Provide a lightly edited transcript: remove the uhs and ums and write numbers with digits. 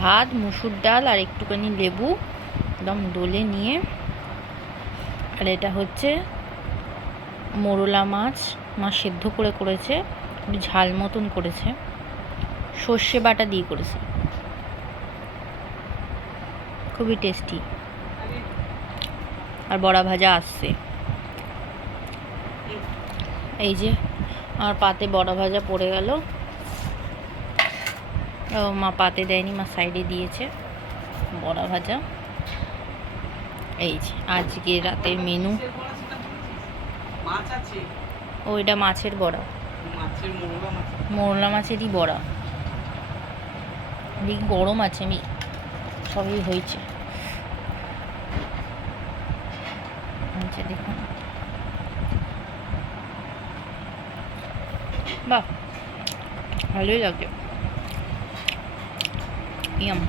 ভাত, মুসুর ডাল আর একটুখানি লেবু একদম ডলে নিয়ে। আর এটা হচ্ছে মোরলা মাছ, মা সেদ্ধ করে করেছে, একটু ঝাল মতন করেছে, সর্ষে বাটা দিয়ে করেছে, খুবই টেস্টি। আর বড়া ভাজা আসছে। এই যে আমার পাতে বড়া ভাজা পড়ে গেল। ও মা পাতে দেয়নি, মা সাইডে দিয়েছে বড়া ভাজা। এই যে আজকে রাতের মেনু। ও এটা মাছের বড়া, মোরলা মাছেরই বড়া। দেখি গরম আছে, আমি সবই হয়েছে। আচ্ছা দেখুন, বাহ ভালোই লাগে। ইয়াম।